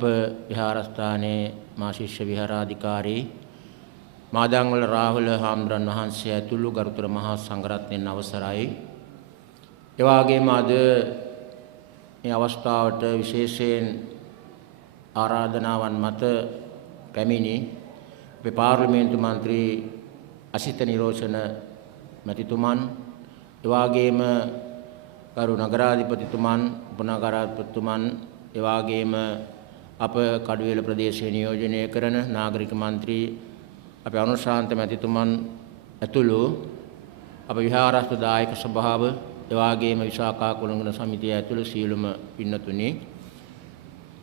අප විහාරස්ථානයේ මා ශිෂ්‍ය විහාරාධිකාරී මාදංගල රාහුල හාමුදුරන් වහන්සේ ඇතුළු ගරුතර මහා සංඝරත්නයන් අවසරයි. ඒ වගේම අද මේ අවස්ථාවට විශේෂයෙන් ආරාධනාවන් මත පැමිණි අපේ පාර්ලිමේන්තු මන්ත්‍රී අසිත නිරෝෂණ මැතිතුමන්, ඒ වගේම ගරු නගරාධිපතිතුමන්, උපනගරාධිපතිතුමන්, ඒ වගේම අප කඩුවෙල ප්‍රදේශයේ නියෝජනය කරන නාගරික මන්ත්‍රී අපේ අනුශාන්ත මැතිතුමන් ඇතුළු අප විහාරස්ථ දායක සභාව, ඒ වගේම විශාඛා කුලංගන සමිතිය ඇතුළු සියලුම පින්නතුනි,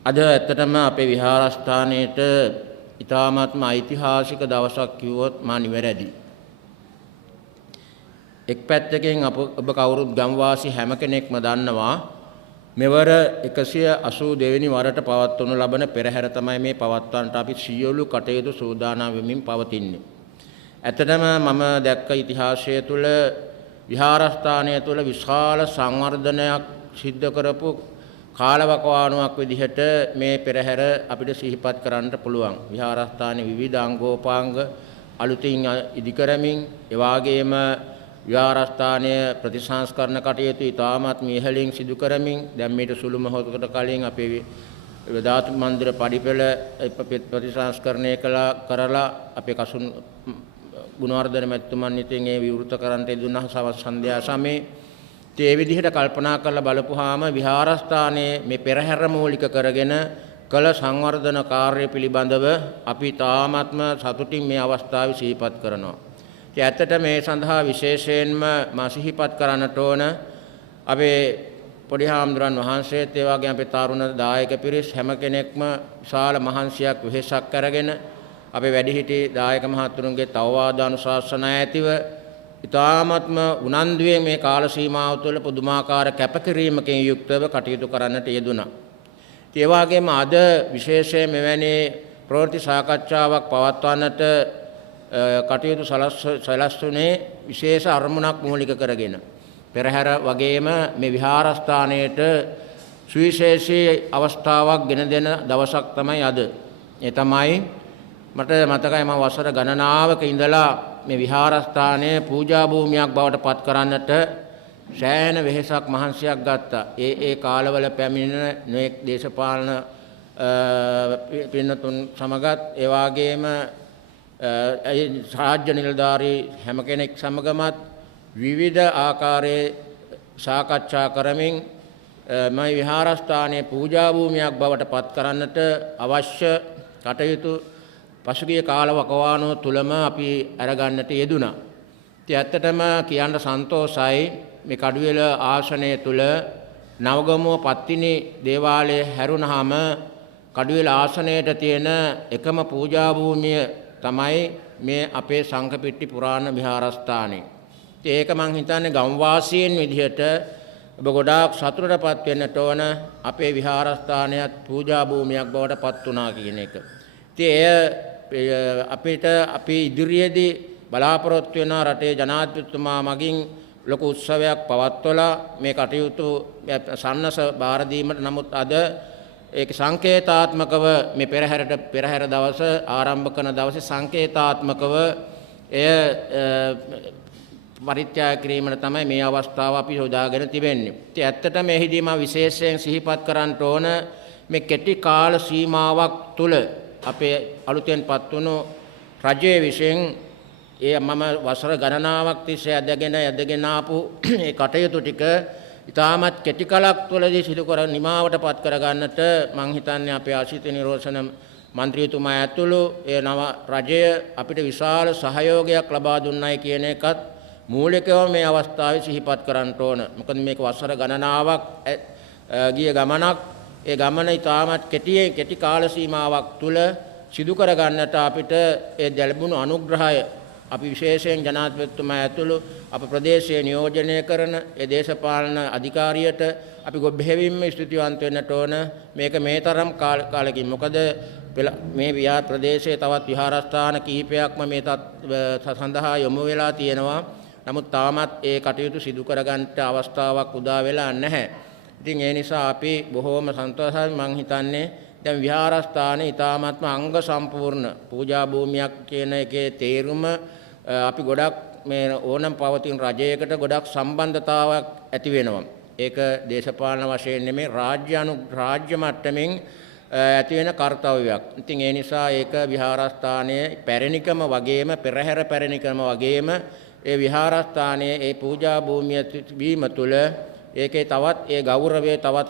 අද ඇත්තටම අපේ විහාරස්ථානයේට ඉතාමත්ම ඓතිහාසික දවසක් කිව්වොත් මා නිවැරදි. එක් පැත්තකින් ඔබ කවුරුත් ගම්වාසී හැම කෙනෙක්ම දන්නවා මෙවර 182 වෙනි වරට පවත්වනු ලබන පෙරහැර තමයි මේ පවත්වන්නට අපි සියලු කටයුතු සූදානම් වෙමින් පවතින්නේ. ඇත්තටම මම දැක්ක ඉතිහාසය තුළ විහාරස්ථානය තුළ විශාල සංවර්ධනයක් සිද්ධ කරපු කාලවකවානුවක් විදිහට මේ පෙරහැර අපිට සිහිපත් කරන්නට පුළුවන්. විහාරස්ථානයේ විවිධ අංගෝපාංග අලුතින් ඉදිකරමින්, ඒ වගේම විහාරස්ථානය ප්‍රතිසංස්කරණ කටයුතු ඉතාමත් ඉහළින් සිදු කරමින්, දැන් මේට සුළු මොහොතකට කලින් අපේ ධාතු මන්දිර පඩිපෙළ ප්‍රතිසංස්කරණය කරලා අපේ කසුන් ගුණවර්ධන මැතිතුමන් ඉතින් ඒ විවෘත කරන්නට යෙදුණා සවස් සන්ධ්‍යා සමයේ. ඒ විදිහට කල්පනා කරලා බලපුවාම විහාරස්ථානයේ මේ පෙරහැර මූලික කරගෙන කළ සංවර්ධන කාර්ය පිළිබඳව අපි තාමත්ම සතුටින් මේ අවස්ථාවේ සිහිපත් කරනවා. ඇත්තට මේ සඳහා විශේෂයෙන්ම මා සිහිපත් කරන්නට ඕන අපේ පොඩි හාමුදුරන් වහන්සේත්, ඒ වගේම අපේ තරුණ දායක පිරිස් හැම කෙනෙක්ම විශාල මහන්සියක් වෙහෙසක් අරගෙන අපේ වැඩිහිටි දායක මහතුරුන්ගේ තවවාද අනුශාසනා ඇතිව ඉතාමත්ම උනන්දුවෙන් මේ කාල සීමාව තුළ පුදුමාකාර කැපකිරීමකින් යුක්තව කටයුතු කරන්නට යෙදුණා. ඒ වගේම අද විශේෂයෙන් මෙවැනි ප්‍රවෘත්ති සාකච්ඡාවක් පවත්වන්නට කටයුතු සලස්වුනේ විශේෂ අරමුණක් මූලික කරගෙන. පෙරහැර වගේම මේ විහාරස්ථානයේට සුවිශේෂී අවස්ථාවක් ගෙන දෙන දවසක් තමයි අද. ඒ තමයි මට මතකයි මම වසර ගණනාවක ඉඳලා මේ විහාරස්ථානයේ පූජා භූමියක් බවට පත් කරන්නට සෑහෙන වෙහෙසක් මහන්සියක් ගත්තා. ඒ කාලවල පැමිණෙන නොයෙක් දේශපාලන පින්නතුන් සමගත්, ඒ වගේම රාජ්‍ය නිලධාරී හැම කෙනෙක් සමගමත් විවිධ ආකාරයේ සාකච්ඡා කරමින් මේ විහාරස්ථානයේ පූජා භූමියක් බවට පත් කරන්නට අවශ්‍ය කටයුතු පසුගිය කාලවකවානුව තුලම අපි අරගන්නට යෙදුණා. ඉතින් ඇත්තටම කියන්න සන්තෝෂයි මේ කඩුවෙල ආසනය තුල නවගමුව පත්තිනි දේවාලය හැරුණාම කඩුවෙල ආසනයට තියෙන එකම පූජා භූමිය තමයි මේ අපේ සංඝපිට්ටි පුරාණ විහාරස්ථානය. ඒක මං හිතන්නේ ගම්වාසීන් විදිහට ඔබ ගොඩාක් සතුටටපත් වෙන්නට ඕන අපේ විහාරස්ථානයත් පූජා භූමියක් බවට පත් වුණා කියන එක. අපිට අපි ඉදිරියේදී බලාපොරොත්තු වෙන රටේ ජනාධිපතිතුමා මගින් ලොකු උත්සවයක් පවත්වලා මේ කටයුතු සන්නස බාර දීමට, නමුත් අද ඒක සංකේතාත්මකව මේ පෙරහැර දවස ආරම්භ කරන දවසේ සංකේතාත්මකව එය පරිත්‍යාග කිරීමට තමයි මේ අවස්ථාව අපි යොදාගෙන තිබෙන්නේ. ඉතින් ඇත්තටම මෙහිදී මම විශේෂයෙන් සිහිපත් කරන්න ඕන මේ කෙටි කාල සීමාවක් තුළ අපේ අලුතෙන්පත් වුණු රජයේ විසින් මම වසර ගණනාවක් තිස්සේ ඇදගෙන ආපු ඒ කටයුතු ටික ඉතාමත් කෙටි කලක් තුළදී සිදු කර නිමාවටපත් කරගන්නට මං හිතන්නේ අපේ අසිත නිරෝෂණ මන්ත්‍රීතුමා ඇතුළු ඒ නව රජය අපිට විශාල සහයෝගයක් ලබා දුන්නයි කියන එකත් මූලිකව මේ අවස්ථාවේ සිහිපත් කරන්න ඕන. මොකද මේක වසර ගණනාවක් ගිය ගමනක්. ඒ ගමන ඉතාමත් කෙටි කාල සීමාවක් තුළ සිදු කරගන්නට අපිට ඒ ලැබුණු අනුග්‍රහය අපි විශේෂයෙන් ජනාධිපතිතුමා ඇතුළු අප ප්‍රදේශයේ නියෝජනය කරන ඒ දේශපාලන අධිකාරියට අපි බෙහෙවින්ම ස්තුතිවන්ත වෙන්නට ඕන. මේක මේ තරම් කාලෙකින් මොකද මේ විහාර ප්‍රදේශයේ තවත් විහාරස්ථාන කිහිපයක්ම මේ සඳහා යොමු වෙලා තියෙනවා. නමුත් තාමත් ඒ කටයුතු සිදු කරගන්නට අවස්ථාවක් උදා වෙලා නැහැ. ඉතින් ඒ නිසා අපි බොහෝම සන්තෝෂයි. මං හිතන්නේ දැන් විහාරස්ථානයේ ඊ타මාත්ම අංග සම්පූර්ණ පූජා භූමියක් කියන එකේ තේරුම අපි ගොඩක් මේ ඕනම් පවතින රජයකට ගොඩක් සම්බන්ධතාවයක් ඇති වෙනවා. ඒක දේශපාලන වශයෙන් නෙමෙයි රාජ්‍ය මට්ටමින් ඇති වෙන කාර්යයක්. ඉතින් ඒ නිසා ඒක විහාරස්ථානයේ පැරණිකම වගේම පෙරහැර පැරණිකම වගේම ඒ විහාරස්ථානයේ ඒ පූජා භූමිය වීම තුළ ඒකේ තවත් ඒ ගෞරවය තවත්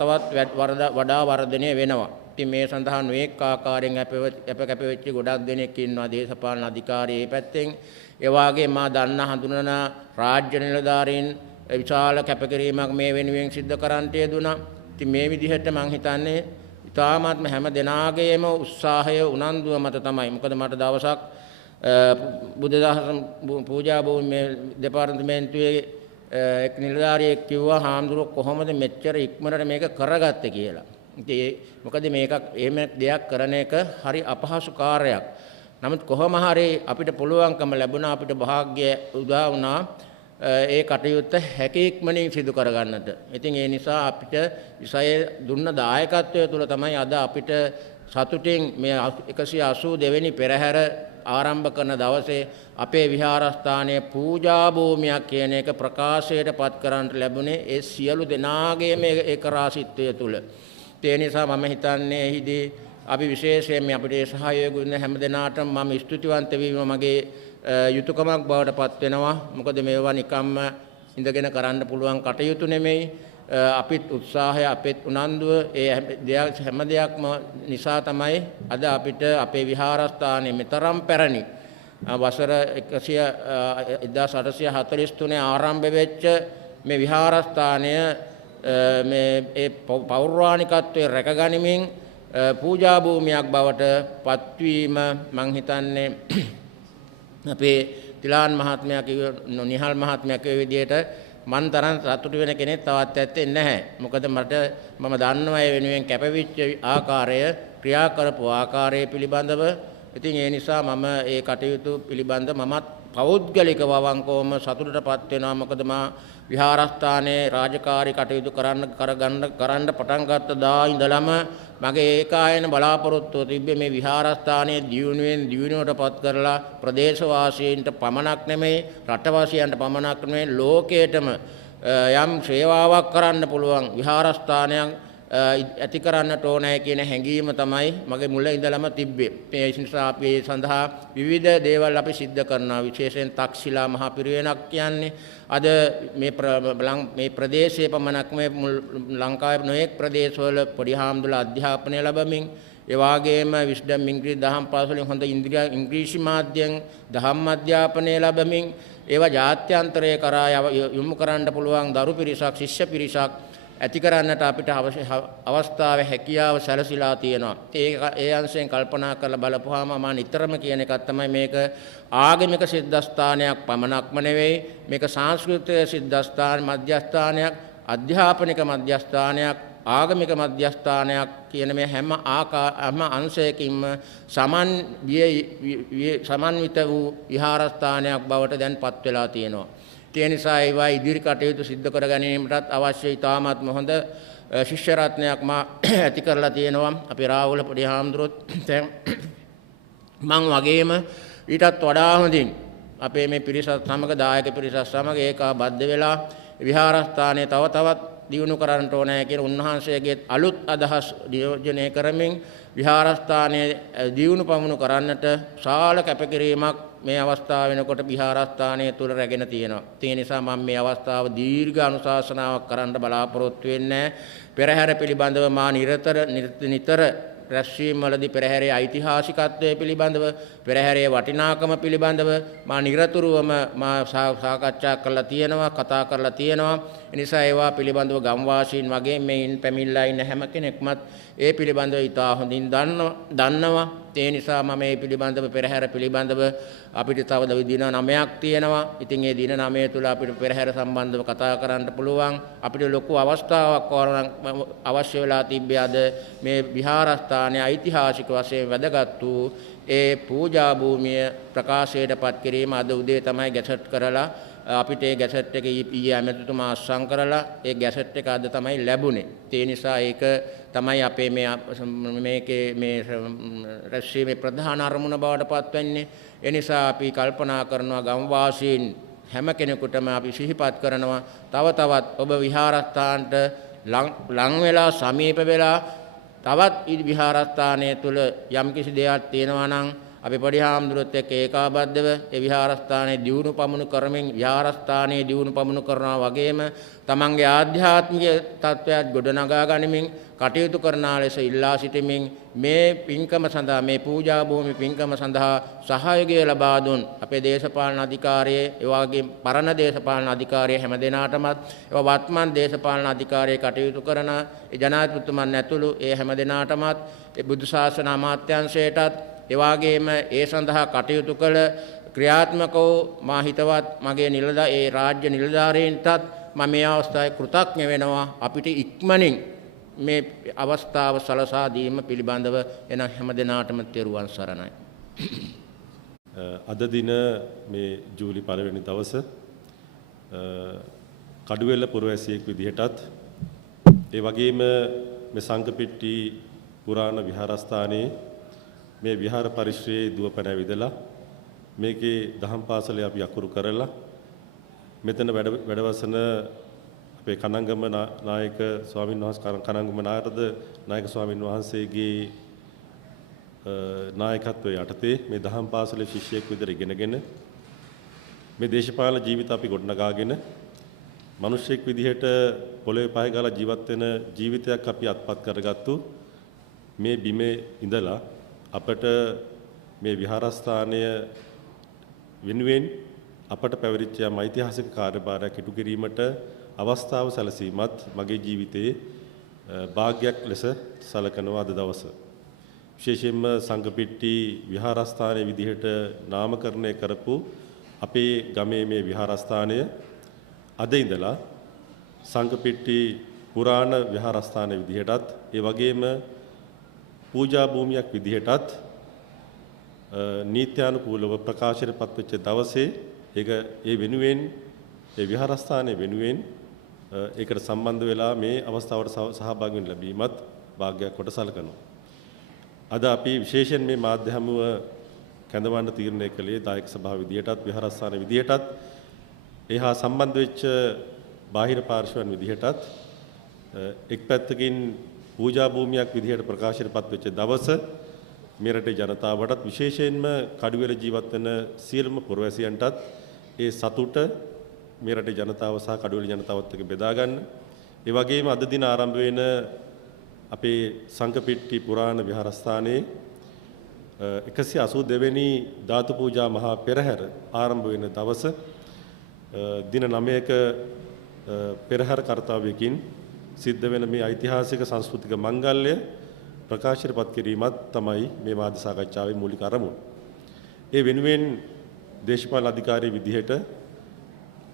වඩා වර්ධනය වෙනවා. ඉතින් මේ සඳහා නොඑක ආකාරයෙන් අප වෙච්ච ගොඩක් දෙනෙක් ඉන්නවා දේශපාලන අධිකාරී පැත්තෙන්. ඒ වගේම මා දන්න හඳුනන රාජ්‍ය නිලධාරීන් විශාල කැපකිරීමක් මේ වෙනුවෙන් සිද්ධ කරන්නට යෙදුණා. ඉතින් මේ විදිහට මම හිතන්නේ ඉතාමත්ම හැම දෙනාගේම උත්සාහය උනන්දුව මත තමයි. මොකද මට දවසක් බුද්ධදාස පූජා භූමියේ දෙපාර්තමේන්තුවේ එක් නිලධාරියෙක් කිව්වා හාමුදුරුවෝ කොහොමද මෙච්චර ඉක්මනට මේක කරගත්තේ කියලා. ඉතින් මොකද මේක එහෙම දෙයක් කරන එක හරි අපහසු කාර්යයක්. නමුත් කොහොම හරි අපිට පුළුවන්කම ලැබුණා අපිට වාග්ය උදා වුණා ඒ කටයුත්ත හැකි ඉක්මනින් සිදු කරගන්නට. ඉතින් ඒ නිසා අපිට විෂය දුන්න දායකත්වය තුළ තමයි අද අපිට සතුටින් මේ 182 වෙනි පෙරහැර ආරම්භ කරන දවසේ අපේ විහාරස්ථානයේ පූජා භූමියක් කියන එක ප්‍රකාශයට පත් කරන්නට ලැබුණේ ඒ සියලු දෙනාගේම ඒක රාශීත්වය තුළ. ඒ නිසා මම හිතන්නේ එහිදී අපි විශේෂයෙන් මේ අපිට සහයෝගය දුන්න හැම දෙනාටම මම ස්තුතිවන්ත වීම මගේ යුතුයකමක් බවට පත් වෙනවා. මොකද මේවා නිකම්ම ඉඳගෙන කරන්න පුළුවන් කටයුතු නෙමෙයි. අපිත් උත්සාහය අපිත් උනන්දුව ඒ හැම දෙයක්ම නිසා තමයි අද අපිට අපේ විහාරස්ථානයේ මෙතරම් පැරණි වසර 1843 ආරම්භ වෙච්ච මේ විහාරස්ථානය මේ ඒ පෞරාණිකත්වයේ රැකගනිමින් පූජා භූමියක් බවට පත්වීම මං හිතන්නේ අපේ තිලාන් මහත්මයා කිව්ව නිහල් මහත්මයා කිව්ව විදිහට මන් තරම් සතුටු වෙන කෙනෙක් තවත් ඇත්තේ නැහැ. මොකද මම දන්නවා ඒ වෙනුවෙන් කැපවිච්ච ආකාරය ක්‍රියා කරපු ආකාරය පිළිබඳව. ඉතින් ඒ නිසා මම ඒ කටයුතු පිළිබඳ මමත් පෞද්ගලිකව අවංකවම සතුටටපත් වෙනවා. මොකද මා විහාරස්ථානයේ රාජකාරී කටයුතු කරන්න පටන් ගත්ත දා ඉඳලම මගේ ඒකායන බලාපොරොත්තුව තිබ්බේ මේ විහාරස්ථානයේ දියුණුවටපත් කරලා ප්‍රදේශවාසීන්ට පමණක් නෙමෙයි රටවාසීන්ට පමණක් නෙමෙයි ලෝකයටම යම් සේවාවක් කරන්න පුළුවන් විහාරස්ථානයක් ඇති කරන්නට ඕනෑ කියන හැඟීම තමයි මගේ මුල ඉඳලම තිබ්බේ. ඒ නිසා අපි ඒ සඳහා විවිධ දේවල් අපි සිද්ධ කරනවා. විශේෂයෙන් තක්ෂිලා මහ පිරිවෙනක් කියන්නේ අද මේ ප්‍රදේශයේ පමණක් මේ ලංකාවේ නොයෙක් ප්‍රදේශවල පොඩි හාමුදුරුවෝ අධ්‍යාපනය ලැබමින් ඒ වගේම විස්ඩම් ඉංග්‍රීසි දහම් පාසලෙන් හොඳ ඉංග්‍රීසි මාධ්‍යයෙන් දහම් අධ්‍යාපනය ලැබමින් ඒවා ජාත්‍යන්තරය කරා යොමු කරන්න පුළුවන් දරු පිරිසක් ශිෂ්‍ය පිරිසක් ඇති කරන්නට අපිට අවස්ථාවේ හැකියාව සැලසීලා තියෙනවා. ඒ අංශයෙන් කල්පනා කරලා බලපුවාම මම නිතරම කියන එකක් තමයි මේක ආගමික සිද්ධාස්ථානයක් පමණක්ම නෙවෙයි මේක සංස්කෘතික සිද්ධාස්ථාන මධ්‍යස්ථානයක් අධ්‍යාපනික මධ්‍යස්ථානයක් ආගමික මධ්‍යස්ථානයක් කියන මේ හැම අංශයකින්ම සමන්විත වූ විහාරස්ථානයක් බවට දැන් පත් වෙලා තියෙනවා. ඒ නිසා ඒවා ඉදිරි කටයුතු සිද්ධ කර ගැනීමටත් අවශ්‍ය ඉතාමත්ම හොඳ ශිෂ්‍ය රත්නයක් මා ඇති කරලා තියෙනවා. අපි රාහුල පොඩි හාමුදුරුවොත් මං වගේම ඊටත් වඩා හොඳින් අපේ මේ පිරිසත් සමග දායක පිරිසත් සමග ඒකාබද්ධ වෙලා විහාරස්ථානයේ තවත් දියුණු කරන්නට ඕනෑ කියන උන්වහන්සේගේ අලුත් අදහස් නියෝජනය කරමින් විහාරස්ථානයේ දියුණු පමුණු කරන්නට ශාල කැපකිරීමක් මේ අවස්ථාව වෙනකොට විහාරස්ථානය තුල රැගෙන තියෙනවා. ඒ නිසා මම මේ අවස්ථාව දීර්ඝ අනුශාසනාවක් කරන්න බලාපොරොත්තු වෙන්නේ. පෙරහැර පිළිබඳව මා නිතර රැස්වීම් වලදී පෙරහැරේ ඓතිහාසිකත්වය පිළිබඳව පෙරහැරේ වටිනාකම පිළිබඳව මා නිරතුරුවම මා සාකච්ඡා කරලා තියෙනවා කතා කරලා තියෙනවා. ඒ නිසා ඒවා පිළිබඳව ගම්වාසීන් වගේ මේන් පැමිණලා ඉන්න හැම කෙනෙක්මත් ඒ පිළිබඳව ඉතා හොඳින් දන්නවා. ඒ නිසා මම මේ පිළිබඳව පෙරහැර පිළිබඳව අපිට තව දින 9ක් තියෙනවා. ඉතින් ඒ දින 9 තුල අපිට පෙරහැර සම්බන්ධව කතා කරන්න පුළුවන්. අපිට ලොකු අවස්ථාවක් අවශ්‍ය වෙලා තිබ්බේ අද මේ විහාරස්ථානයේ ඓතිහාසික වශයෙන් වැදගත් වූ ඒ පූජා භූමිය ප්‍රකාශයට පත් කිරීම අද උදේ තමයි ගැසට් කරලා අපිට ඒ ගැසට් එක ඊයේ ඇමතිතුමා අස්සම් කරලා ඒ ගැසට් එක අද තමයි ලැබුණේ. ඒ නිසා ඒක තමයි අපේ මේකේ මේ රැස්වීමේ ප්‍රධාන අරමුණ බවට පත් වෙන්නේ. ඒ නිසා අපි කල්පනා කරනවා ගම්වාසීන් හැම කෙනෙකුටම අපි සිහිපත් කරනවා තව තවත් ඔබ විහාරස්ථානට ලං වෙලා සමීප වෙලා තවත් විහාරස්ථානයේ තුල යම්කිසි දෙයක් තියෙනවා නම් අපි පොඩි හාමුදුරුවොත් එක්ක ඒකාබද්ධව ඒ විහාරස්ථානයේ දියුණු පමුණු කරමින් විහාරස්ථානයේ දියුණු පමුණු කරනවා වගේම තමන්ගේ ආධ්‍යාත්මික තත්ත්වයක් ගොඩනගා ගනිමින් කටයුතු කරන ලෙස ඉල්ලා සිටිමින් මේ පින්කම සඳහා මේ පූජා භූමි පින්කම සඳහා සහයෝගය ලබා දුන් අපේ දේශපාලන අධිකාරියේ ඒ වගේම පරණ දේශපාලන අධිකාරියේ හැම දෙනාටමත් ඒ වත්මන් දේශපාලන අධිකාරියේ කටයුතු කරන ඒ ජනාධිපතිතුමන් ඇතුළු ඒ හැම දෙනාටමත් ඒ බුදු ශාසන අමාත්‍යාංශයටත් ඒ වගේම ඒ සඳහා කටයුතු කළ ක්‍රියාත්මක වූ මා හිතවත් මගේ ඒ රාජ්‍ය නිලධාරීන්ටත් මම මේ අවස්ථාවේ කෘතඥ වෙනවා අපිට ඉක්මනින් මේ අවස්ථාව සලසා දීම පිළිබඳව එන හැම දිනාටම තෙරුවන් සරණයි. අද දින මේ ජූලි 1 වෙනි දවස කඩුවෙල පුරවැසියෙක් විදිහටත් ඒ වගේම මේ සංඝපිට්ටි පුරාණ විහාරස්ථානයේ මේ විහාර පරිශ්‍රයේ දුවපැන ඇවිදලා මේකේ දහම් පාසලේ අපි අකුරු කරලා මෙතන වැඩවසන අපේ කනංගම නායක ස්වාමීන් වහන්සේ කනංගම නායක ස්වාමීන් වහන්සේගේ නායකත්වයේ යටතේ මේ දහම් පාසලේ ශිෂ්‍යයෙක් විදිහට ඉගෙනගෙන මේ දේශපාලන ජීවිත අපි ගොඩනගාගෙන මිනිසෙක් විදිහට පොළවේ පහ ගාලා ජීවත් වෙන ජීවිතයක් අපි අත්පත් කරගත්තු මේ බිමේ ඉඳලා අපට මේ විහාරස්ථානය වෙනුවෙන් අපට පැවරිච්ච යම් ඓතිහාසික කාර්යභාරයක් ඉටු කිරීමට අවස්ථාව සැලසීමත් මගේ ජීවිතයේ වාග්යක් ලෙස සලකනවා අද දවස. විශේෂයෙන්ම සංඝපිට්ටි විහාරස්ථානයේ විදිහට නාමකරණය කරපු අපේ ගමේ මේ විහාරස්ථානය අද ඉඳලා සංඝපිට්ටි පුරාණ විහාරස්ථානයේ විදිහටත් ඒ වගේම පූජා භූමියක් විදිහටත් නීත්‍යානුකූලව ප්‍රකාශයට පත්වෙච්ච දවසේ ඒක ඒ වෙනුවෙන් ඒ විහාරස්ථානයේ වෙනුවෙන් ඒකට සම්බන්ධ වෙලා මේ අවස්ථාවට සහභාගී වෙන්න ලැබීමත් වාග්යක් කොට සලකනවා. අද අපි විශේෂයෙන් මේ මාධ්‍ය හමුව කැඳවන්න තීරණය කළේ දායක සභාව විදිහටත් විහාරස්ථාන විදිහටත් එහා සම්බන්ධ වෙච්ච බාහිර පාර්ශවයන් විදිහටත් එක් පැත්තකින් පූජා භූමියක් විදිහට ප්‍රකාශයට පත්වෙච්ච දවස මේ රටේ ජනතාවටත් විශේෂයෙන්ම කඩුවෙල ජීවත් වෙන සියලුම පුරවැසියන්ටත් ඒ සතුට මේ රටේ ජනතාව සහ කඩුවෙල ජනතාවත් එක්ක බෙදා ගන්න. ඒ වගේම අද දින ආරම්භ වෙන අපේ සංඝපිට්ටි පුරාණ විහාරස්ථානයේ 182 වෙනි ධාතු පූජා මහා පෙරහැර ආරම්භ වෙන දවස දින 9ක පෙරහැර කාර්යයකින් සිද්ධ වෙන මේ ඓතිහාසික සංස්කෘතික මංගල්‍ය ප්‍රකාශයට පත් කිරීමත් තමයි මේ මාධ්‍ය සාකච්ඡාවේ මූලික අරමුණ. ඒ වෙනුවෙන් දේශපාලන අධිකාරී විදිහට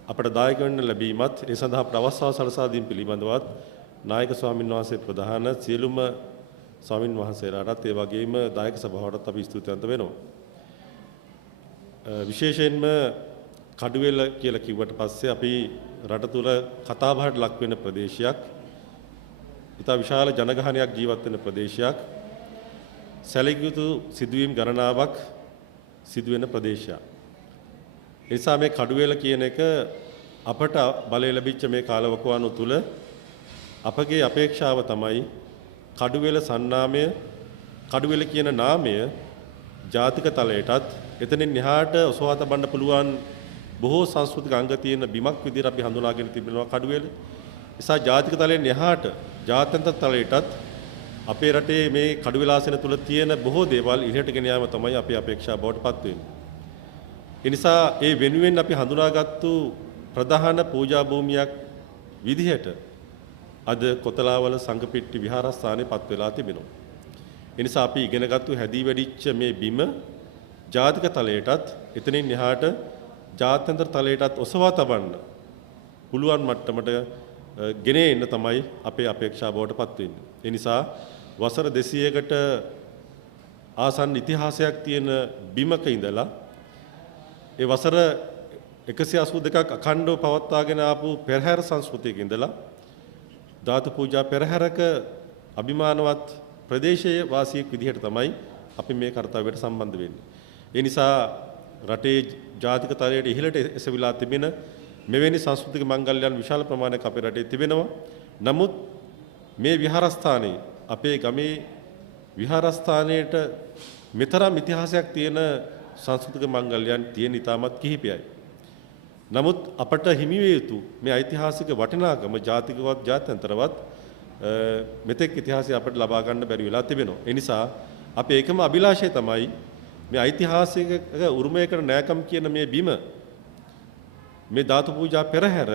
අපට දායක වෙන්න ලැබීමත් ඒ සඳහා ප්‍රවස්තාව සලසා දීම පිළිබඳවත් නායක ස්වාමින් වහන්සේ ප්‍රධාන සියලුම ස්වාමින් වහන්සේලාටත් ඒ වගේම දායක සභාවටත් අපි ස්තුතිවන්ත වෙනවා. විශේෂයෙන්ම කඩුවෙල කියලා කිව්වට පස්සේ අපි රට තුල කතාබහට ලක් වෙන ප්‍රදේශයක්, ඉතා විශාල ජනගහනයක් ජීවත් වෙන ප්‍රදේශයක්, සැලකිය යුතු සිදුවීම් ගණනාවක් සිදුවෙන ප්‍රදේශයක්. ඒ නිසා මේ කඩුවෙල කියන එක අපට බලය ලැබිච්ච මේ කාලවකවානුව තුල අපගේ අපේක්ෂාව තමයි කඩුවෙල සන්නාමය, කඩුවෙල කියන නාමය ජාතික තලයටත් එතනින් එහාට ඔසවා තබන්න පුළුවන් බොහෝ සංස්කෘතික අංග තියෙන බිමක් විදිහට අපි හඳුනාගෙන තිබෙනවා කඩුවෙල. නිසා ජාතික තලයෙන් එහාට ජාත්‍යන්තර තලයටත් අපේ රටේ මේ කඩුවෙල ආසන තුල තියෙන බොහෝ දේවල් ඉහළට ගෙන යාම තමයි අපේ අපේක්ෂා බවට පත් වෙන්නේ. ඒ නිසා ඒ වෙනුවෙන් අපි හඳුනාගත්තු ප්‍රධාන පූජා භූමියක් විදිහට අද කොතලාවල සංඝපිට්ටි විහාරස්ථානයේ පත් වෙලා තිබෙනවා. ඒ නිසා අපි ඉගෙනගත්තු හැදී වැඩිච්ච මේ බිම ජාතික තලයටත් එතනින් එහාට ජාත්‍යන්තර තලයටත් ඔසවා තබන්න පුළුවන් මට්ටමට ගෙන එන්න තමයි අපේ අපේක්ෂා බවට පත් වෙන්නේ. ඒ නිසා වසර 200කට ආසන්න ඉතිහාසයක් තියෙන බිමක ඉඳලා ඒ වසර 182ක් අඛණ්ඩව පවත්වාගෙන ආපු පෙරහැර සංස්කෘතියක ඉඳලා ධාතු පූජා පෙරහැරක අභිමානවත් ප්‍රදේශයේ වාසියෙක් විදිහට තමයි අපි මේ කාර්යයට සම්බන්ධ වෙන්නේ. ඒ නිසා රටේ ජාතික තලයට ඉහළට එසවිලා තිබෙන මෙවැනි සංස්කෘතික මංගල්‍යයන් විශාල ප්‍රමාණයක් අපේ රටේ තිබෙනවා. නමුත් මේ විහාරස්ථානයේ අපේ ගමේ විහාරස්ථානයේට මෙතරම් ඉතිහාසයක් තියෙන සංස්කෘතික මංගල්‍යයන් තියෙන ඉතාමත් කිහිපයයි. නමුත් අපට හිමි විය යුතු මේ ඓතිහාසික වටිනාකම ජාතිකවත් ජාත්‍යන්තරවත් මෙතෙක් ඉතිහාසය අපට ලබා ගන්න බැරි වෙලා තිබෙනවා. ඒ නිසා අපේ එකම අභිලාෂය තමයි මේ ඓතිහාසික උරුමයකට නෑකම් කියන මේ බිම මේ ධාතු පූජා පෙරහැර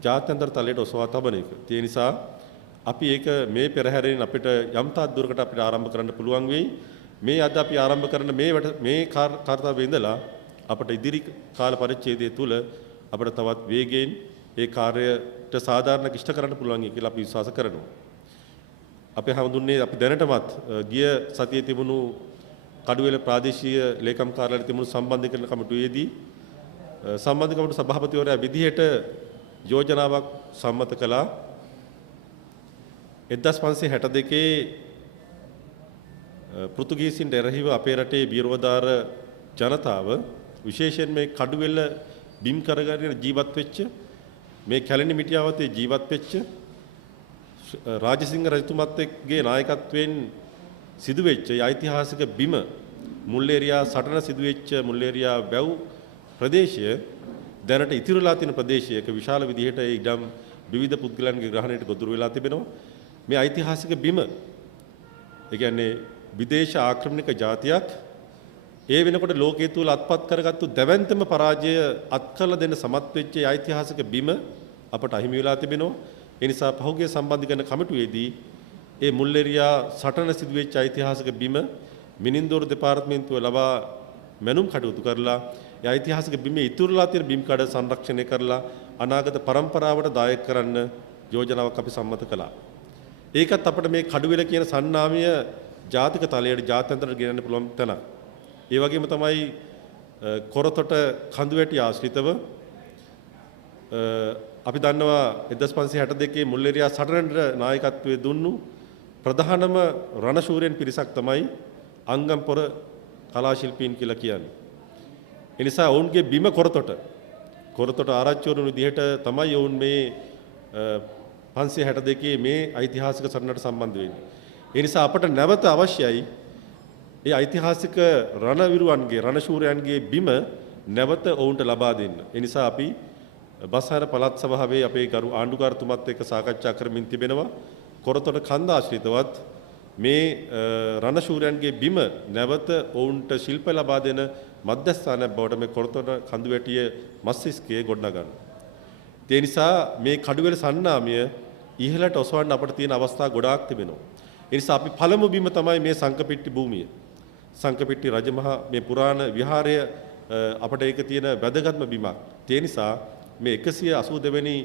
ජාත්‍යන්තර තලයට ඔසවා තබන එක. ඒ නිසා අපි ඒක මේ පෙරහැරෙන් අපිට යම් තාක් දුරකට අපිට ආරම්භ කරන්න පුළුවන් වෙයි. මේ අද අපි ආරම්භ කරන මේ කාර්යය ඉඳලා අපට ඉදිරි කාල පරිච්ඡේදය තුල අපිට තවත් වේගයෙන් ඒ කාර්යයට සාධාරණ කිෂ්ඨ කරන්න පුළුවන් කියලා අපි විශ්වාස කරනවා. අපි හඳුන්නේ අපි දැනටමත් ගිය සතියේ තිබුණු කඩුවෙල ප්‍රාදේශීය ලේකම් කාර්යාලයේ තිබුණු සම්බන්ධීකරණ කමිටුවේදී සම්බන්ධ කමිටු සභාපතිවරයා විදිහට යෝජනාවක් සම්මත කළා. 1562 පෘතුගීසින්ට එරෙහිව අපේ රටේ බියරවදාර ජනතාව විශේෂයෙන් මේ කඩුවෙල බිම් කරගෙන ජීවත් වෙච්ච මේ කැලණි මිටියාවතේ ජීවත් වෙච්ච රාජසිංහ රජතුමත් එක්ගේ නායකත්වයෙන් සිදුවෙච්ච ඓතිහාසික බිම මුල්ලේරියා සටන සිදුවෙච්ච මුල්ලේරියා වැව් ප්‍රදේශය දැනට ඉතිරිලා තියෙන ප්‍රදේශයක විශාල විදිහට ඒ ඉඩම් විවිධ පුද්ගලයන්ගේ ග්‍රහණයට ගොදුරු වෙලා තිබෙනවා. මේ ඓතිහාසික බිම ඒ කියන්නේ විදේශ ආක්‍රමණික ජාතියක් ඒ වෙනකොට ලෝකයේ තුල අත්පත් කරගත්තු දැවැන්තම පරාජය අත්කළ දෙන්න සමත් වෙච්ච ඓතිහාසික බිම අපට අහිමි වෙලා තිබෙනවා. ඒ නිසා පහුගිය සම්බන්ධීකරණ කමිටුවේදී ඒ මුල්ලේරියා සටන සිදුවෙච්ච ඓතිහාසික බිම මිනින්දෝරු දෙපාර්තමේන්තුව ලබා මැනුම් කටයුතු කරලා ඒ ඓතිහාසික බිමේ ඉතුරුලා තියෙන බිම් කඩ සංරක්ෂණය කරලා අනාගත පරම්පරාවට දායක කරන්න යෝජනාවක් අපි සම්මත කළා. ඒකත් අපිට මේ කඩුවෙල කියන සන්නාමය ජාතික තලයට ජාත්‍යන්තරයට ගෙනන්න පුළුවන් තැන. ඒ වගේම තමයි කොරතොට කඳුවැටි ආශ්‍රිතව අපි දන්නවා 1562 මුල්ලේරියා සටනට නායකත්වයේ දුන්නු ප්‍රධානම රණශූරයන් පිරිසක් තමයි අංගම්පොර කලා ශිල්පීන් කියලා කියන්නේ. ඒ නිසා ඔවුන්ගේ බිම කොරතොට ආරච්චිවරුන් විදිහට තමයි ඔවුන් මේ 562 මේ ඓතිහාසික සටනට සම්බන්ධ වෙන්නේ. ඒ නිසා අපට නැවත අවශ්‍යයි ඒ ඓතිහාසික රණවිරුවන්ගේ රණශූරයන්ගේ බිම නැවත ඔවුන්ට ලබා දෙන්න. ඒ නිසා අපි බස්හර පළාත් සභාවේ අපේ ගරු ආණ්ඩුකාරතුමත් එක්ක සාකච්ඡා කරමින් තිබෙනවා. කොරතොට කන්ද ආශ්‍රිතවත් මේ රණශූරයන්ගේ බිම නැවත ඔවුන්ට ශිල්ප ලබා දෙන මධ්‍යස්ථානයක් බවට මේ කොරතොට කඳුවැටිය මස්තිස්කයේ ගොඩනගන්න. ඒ නිසා මේ කඩුවෙල සන්නාමය ඉහළට ඔසවන්න අපට තියෙන අවස්ථා ගොඩාක් තිබෙනවා. ඒ නිසා අපි පළමු බිම තමයි මේ සංකපිට්ටි භූමිය. සංකපිට්ටි රජමහා මේ පුරාණ විහාරය අපට ඒක තියෙන වැදගත්ම බිමක්. ඒ නිසා මේ 182 වෙනි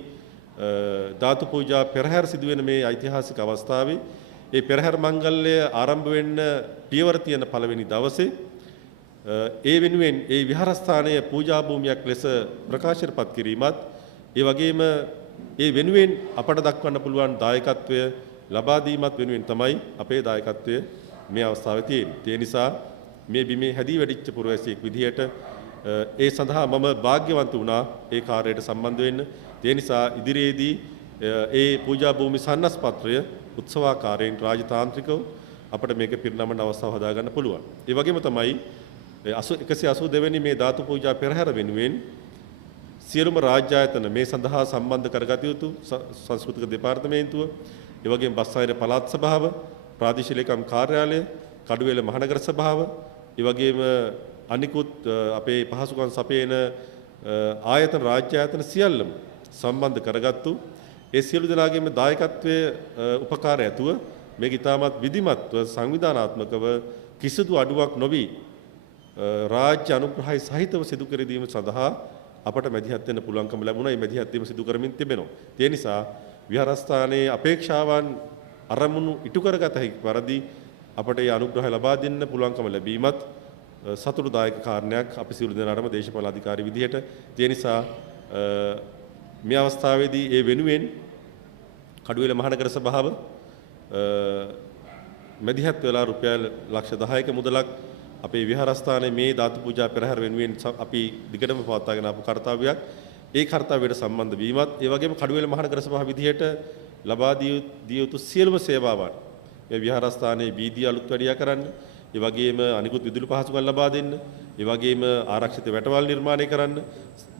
ධාතු පූජා පෙරහැර සිදුවෙන මේ ඓතිහාසික අවස්ථාවේ ඒ පෙරහැර මංගල්‍ය ආරම්භ වෙන්න පියවර තියෙන පළවෙනි දවසේ ඒ වෙනුවෙන් ඒ විහාරස්ථානයේ පූජා භූමියක් ලෙස ප්‍රකාශයටපත් කිරීමත් ඒ වගේම ඒ වෙනුවෙන් අපට දක්වන්න පුළුවන් දායකත්වය ලබා දීමත් වෙනුවෙන් තමයි අපේ දායකත්වය මේ අවස්ථාවේ තියෙන්නේ. ඒ නිසා මේ බිමේ හැදී වැඩිච්ච පුරවැසියෙක් විදිහට ඒ සඳහා මම වාග්යවන්ත වුණා ඒ කාර්යයට සම්බන්ධ වෙන්න. ඒ නිසා ඉදිරියේදී ඒ පූජා භූමි සන්නස්පත්‍රය උත්සවාකාරයෙන් රාජතාන්ත්‍රිකව අපිට මේක පිරිනමන අවස්ථාව හදාගන්න පුළුවන්. ඒ වගේම තමයි 182 වෙනි මේ ධාතු පූජා පෙරහැර වෙනුවෙන් සියලුම රාජ්‍ය ආයතන මේ සඳහා සම්බන්ධ කරගත යුතු සංස්කෘතික දෙපාර්තමේන්තුව, ඒ වගේම බස්නාහිර පළාත් සභාව, ප්‍රාදේශීය ලේකම් කාර්යාලය, කඩුවෙල මහනගර සභාව, ඒ වගේම අනිකුත් අපේ පහසුකම් සපයන ආයතන රාජ්‍ය ආයතන සියල්ලම සම්බන්ධ කරගත්තු ඒ සියලු දෙනාගේම දායකත්වයේ උපකාර ඇතුව මේක ඉතාමත් විධිමත්ව සංවිධානාත්මකව කිසිදු අඩුවක් නොවි රාජ්‍ය අනුග්‍රහය සහිතව සිදු කර දීම සඳහා අපට මැදිහත් වෙන්න පුළුවන්කම ලැබුණා. මේ මැදිහත් වීම සිදු කරමින් තිබෙනවා. ඒ නිසා විහාරස්ථානයේ අපේක්ෂාවන් අරමුණු ඉටු කරගත හැකි පරිදි අපට ඒ අනුග්‍රහය ලබා දෙන්න පුළුවන්කම ලැබීමත් සතුටුදායක කාරණයක් අපි සියලු දෙනාටම දේශපාලන අධිකාරී විදිහට. ඒ නිසා මේ අවස්ථාවේදී ඒ වෙනුවෙන් කඩුවෙල මහනගර සභාව මැදිහත් වෙලා රුපියල් ලක්ෂ 10ක මුදලක් අපේ විහාරස්ථානයේ මේ ධාතු පූජා පෙරහැර වෙනුවෙන් අපි දිගටම පවත්වාගෙන ආපු කාර්යයක්. ඒ කාර්යයට සම්බන්ධ වීමත් ඒ වගේම කඩුවෙල මහනගර සභාව විදිහට ලබා දිය යුතු සියලුම සේවාවන් මේ විහාරස්ථානයේ වීදි අලුත් වැඩියා කරන්න, ඒ වගේම අනිකුත් විදුලි පහසුකම් ලබා දෙන්න, ඒ වගේම ආරක්ෂිත වැටවල් නිර්මාණය කරන්න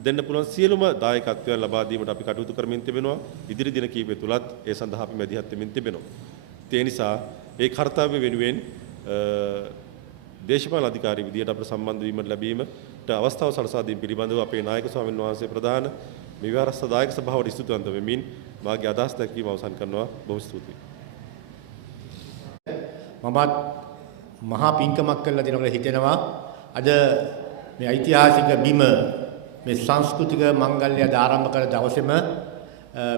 දෙන්න පුළුවන් සියලුම දායකත්වයන් ලබා දීමට අපි කටයුතු කරමින් තිබෙනවා. ඉදිරි දින කිහිපය තුලත් ඒ සඳහා අපි මැදිහත් වෙමින් තිබෙනවා. ඒ නිසා ඒ කාර්යය වෙනුවෙන් දේශපාලන අධිකාරී විදියට අපට සම්බන්ධ වීමට ලැබීමට අවස්ථාව සලසා දීම පිළිබඳව අපේ නායක ස්වාමීන් වහන්සේ ප්‍රධාන මේ විහාරස්ථ දායක සභාවට ස්තුතිවන්ත වෙමින් මාගේ අදහස් දැක්වීම අවසන් කරනවා. බොහොම ස්තුතියි. මමත් මහා පිංකමක් කළා දෙනවා කියලා හිතෙනවා. අද මේ ඓතිහාසික බිම මේ සංස්කෘතික මංගල්‍යය ආරම්භ කළ දවසේම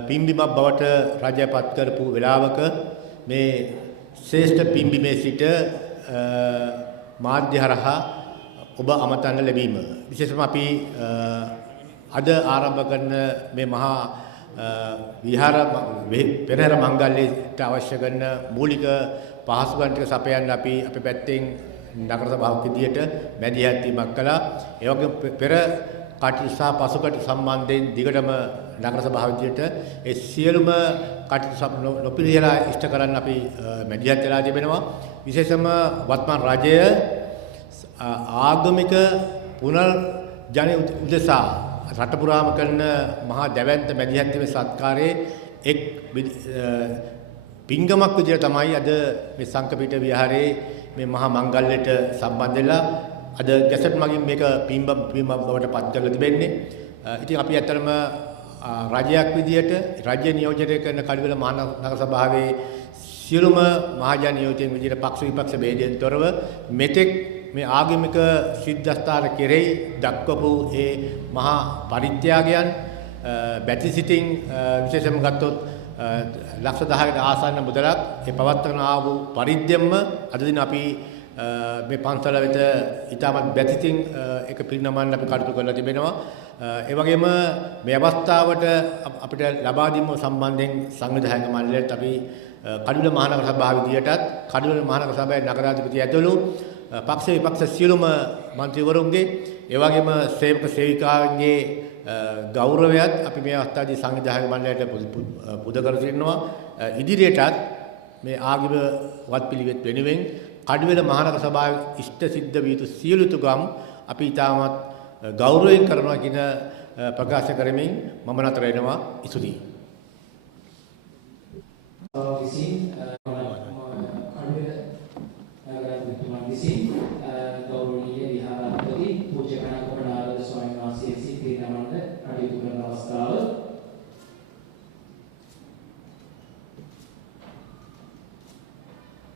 පිම්බිමක් බවට රජයපත් කරපු වෙලාවක මේ ශ්‍රේෂ්ඨ පිම්බිමේ සිට මාධ්‍ය හරහා ඔබ අමතන්න ලැබීම විශේෂයෙන්ම අපි අද ආරම්භ කරන මේ මහා විහාර පෙරහැර මංගල්‍යයට අවශ්‍ය කරන මූලික පහසුකම් ටික සපයන්න අපි අපේ පැත්තෙන් නගර සභාවක් විදියට මැදිහත් වීමක් කළා. ඒ වගේම පෙර කටයුතු සහ පසු කටයුතු සම්බන්ධයෙන් දිගටම නගර සභාව විදියට ඒ සියලුම කටයුතු නොපිළිවෙලා ඉෂ්ට කරන්න අපි මැදිහත් වෙලා තිබෙනවා. විශේෂයෙන්ම වත්මන් රජය ආගමික පුනර්ජන උදෙසා රට පුරාම කරන මහා දැවැන්ත මැදිහත් වීමේ සත්කාරයේ එක් පිංගමක් විදියට තමයි අද මේ සංකපීඨ විහාරයේ මේ මහා මංගල්‍යයට සම්බන්ධ වෙලා අද ගැසට් මගින් මේක පිංබම් බවට පත් කරලා තිබෙන්නේ. ඉතින් අපි ඇත්තටම රජයක් විදියට රජ්‍ය නියෝජනය කරන කඩුවෙල මහනගර සභාවේ සියලුම මහජන නියෝජිතයන් විදියට පක්ෂ විපක්ෂ ભેදයෙන් තොරව මෙතෙක් මේ ආගමික සිද්ධාස්ථාන කෙරෙහි දක්වපු ඒ මහා පරිත්‍යාගයන් බැතිසිතින් විශේෂයෙන්ම ගත්තොත් ලක්ෂ 10කට ආසන්න මුදලක් ඒ පවත්වන ආ වූ පරිද්දෙම්ම අද දින අපි මේ පන්සල වෙත ඉතාමත් බැතිසිතින් එක පිරිනමන්න අපි කටයුතු කරලා තිබෙනවා. ඒ වගේම මේ අවස්ථාවට අපිට ලබා දීම සම්බන්ධයෙන් සංවිධායක මණ්ඩලයට අපි කඩුවෙල මහනගර සභාව විදියටත් කඩුවෙල මහනගර සභාවේ නගරාධිපති ඇතුළු පක්ෂ විපක්ෂ සියලුම මන්ත්‍රීවරුන්ගේ ඒ වගේම සේවක සේවිකාවන්ගේ ගෞරවයත් අපි මේ අවස්ථාවේදී සංවිධායක මණ්ඩලයට පුද කර සිටිනවා. ඉදිරියටත් මේ ආගම වත්පිළිවෙත් වෙනුවෙන් කඩුවෙල මහනගර සභාවේ ඉෂ්ට සිද්ධ විය යුතු සියලු යුතුකම් අපි ඉතාමත් ගෞරවයෙන් කරනවා කියන ප්‍රකාශ කරමින් මම නතර වෙනවා. ස්තුතියි.